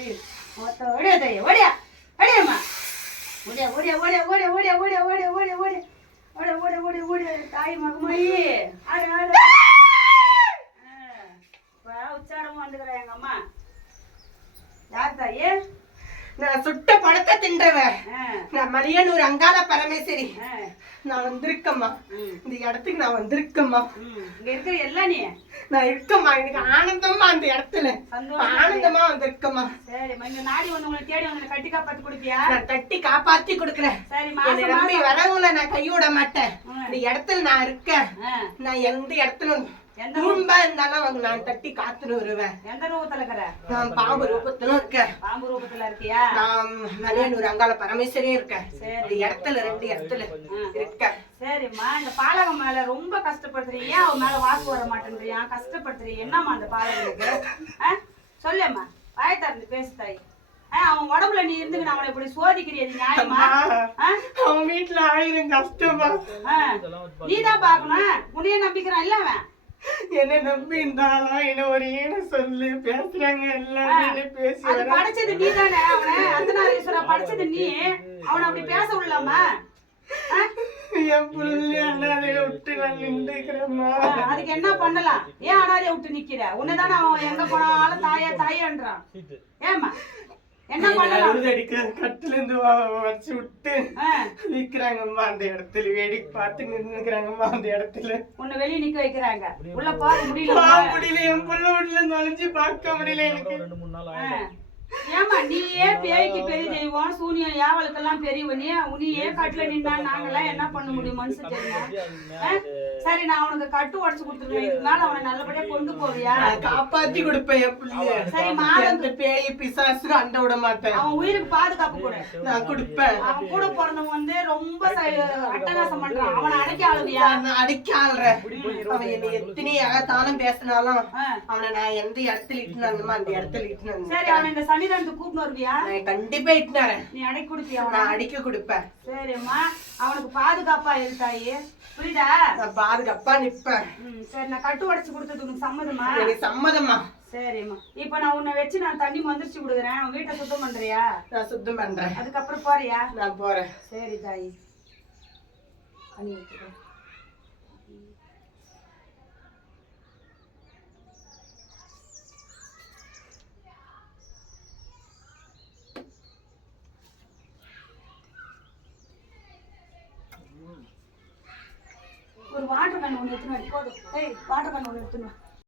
ஓடியா தாய் ஓடியா ஓடியாம்மா ஓடியா ஓடியா ஓடியா ஓடியா ஓடியா ஓடியா ஓடியா ஓடியா ஓடியா ஓடியா ஓடியா ஓடியா ஓடியா தாய் மகமாயி ஆடு ஆடு உச்சாரமும் வந்துக்கிறேன் எங்க அம்மா. யார் தாயே? நான் சுட்ட படத்தை தின்றவன். நான் மலையனூர் அங்காள பரமேஸ்வரி. நான் வந்திருக்கம்மா, இந்த இடத்துக்கு நான் வந்திருக்கம்மா. இங்க இருக்கிற எல்லாம் நீ நான் இருக்கம்மா. எனக்கு ஆனந்தமா அந்த இடத்துல ஆனந்தமா வந்திருக்கம்மா. சரி, இங்க நாடி வந்து உங்களை தேடி வந்து கட்டி காப்பாத்தி கொடுப்பியா? நான் தட்டி காப்பாத்தி கொடுக்குறேன். சரி, நம்பி வரவங்கள நான் கையோட மாட்டேன். இந்த இடத்துல நான் இருக்கேன். நான் எந்த இடத்துல துன்பா இருந்தாலும் அவங்க நான் தட்டி காத்துன்னு வருவேன். எந்த ரூபத்துல இருக்கிற? நான் பாம்பு ரூபத்துல இருக்கேன். பாம்பு ரூபத்துல இருக்கியா? நான் மலையனூர் அங்காள பரமேஸ்வரியும் இருக்கேன். இந்த இடத்துல 2 இடத்துல இருக்கேன். சரிம்மா, இந்த பாலகம் மேல ரொம்ப கஷ்டப்படுத்துறீங்க. அவன் மேல வாக்கு வர மாட்டேன்றியா? கஷ்டப்படுத்துறீங்க. என்னம்மா அந்த பாலகனுக்கு? சொல்லும்மா, வாய் திறந்து பேசு தாய். அவன் உடம்புல நீ இருந்துக்கு அவனை இப்படி சோதிக்கிறீது நியாயமா? அவன் வீட்டுல 1000 கஷ்டமா. நீதான் பாக்கணும். உன்னையே நம்பிக்கிறான் இல்ல அவன். என்ன நம்பி இருந்தாலும் என்ன ஒரு சொல்லு பேசுறாங்க எல்லாமே பேசி படிச்சது நீ தானே. அவனை அர்த்தநாரீஸ்வரா படிச்சது நீ. அவனை அப்படி பேச விடலாமா? என் புள்ள அனாதைய விட்டு நான் நின்றுக்கிறேம்மா. அதுக்கு என்ன பண்ணலாம்? ஏன் அனாதைய விட்டு நிக்கிற? உன்னதானே அவன் எங்க போனாலும் தாயா தாயான்றான். ஏமா என்ன பண்ணலாம்? கட்டுல இருந்து வச்சு விட்டு நிக்கிறாங்கம்மா. அந்த இடத்துல வேடிக்கை பார்த்து நின்னுக்கிறாங்கம்மா. அந்த இடத்துல உன்னை வெளியே நிக்க வைக்கிறாங்க. உள்ள போக முடியல. என் புள்ள வீட்டுல நுழைஞ்சு பார்க்க முடியல எனக்கு. ஏமா நீயே பேய்க்கு பெரிய தெய்வம், சூனியம் யாவலுக்கெல்லாம் பெரியவனே. உன்னையே கட்டுல நின்னா நாங்கெல்லாம் என்ன பண்ண முடியும்? மனுஷன் தெரியுமா? சரி, நான் அவனுக்கு கட்டு உடச்சு கொடுத்துருவேன். இதனால அவனை நல்லபடியா கொண்டு போவியா? காப்பாத்தி கொடுப்பேன் என் பிள்ளைய. சரி, மாதம் பேய் பிசாசு அண்ட விட மாட்டேன். அவன் உயிருக்கு பாதுகாப்பு கூட நான் கொடுப்பேன். அவன் கூட பிறந்தவன் வந்து ரொம்ப அட்டகாசம் பண்றான். அவனை அடைக்க ஆளுவியா? நான் அடைக்க ஆள்றேன். அவன் என்னை எத்தனை தானம் பேசினாலும் அவனை நான் எந்த இடத்துல இட்டுன்னு வந்தோமோ அந்த இடத்துல இட்டுன்னு வந்தேன். சரி, அவனை இந்த சன்னிதானத்துக்கு கூப்பிட்டு வருவியா? கண்டிப்பா இட்டுனாரு. நீ அடைக்க கொடுப்பியா? நான் அடிக்க கொடுப்பேன். சரிம்மா, அவனுக்கு பாதுகாப்பா இருக்காயே, புரியுதா? நான் பாதுகாப்பா நிப்பேன். சரி, நான் கட்டு உடைச்சு கொடுத்தது உனக்கு சம்மதமா? எனக்கு சம்மதமா. சரிம்மா, இப்ப நான் உன்னை வச்சு நான் தண்ணி மந்திரிச்சு விடுகிறேன். உன் வீட்டை சுத்தம் பண்றியா? நான் சுத்தம் பண்றேன். அதுக்கப்புறம் போறியா? நான் போறேன். சரி தாயி, தண்ணி வச்சுக்கோ. ஒரு வாட்டர் கேன் ஒன்று எடுத்துன்னு போதும். வாட்டர் கேன் ஒன்று எடுத்துன்னு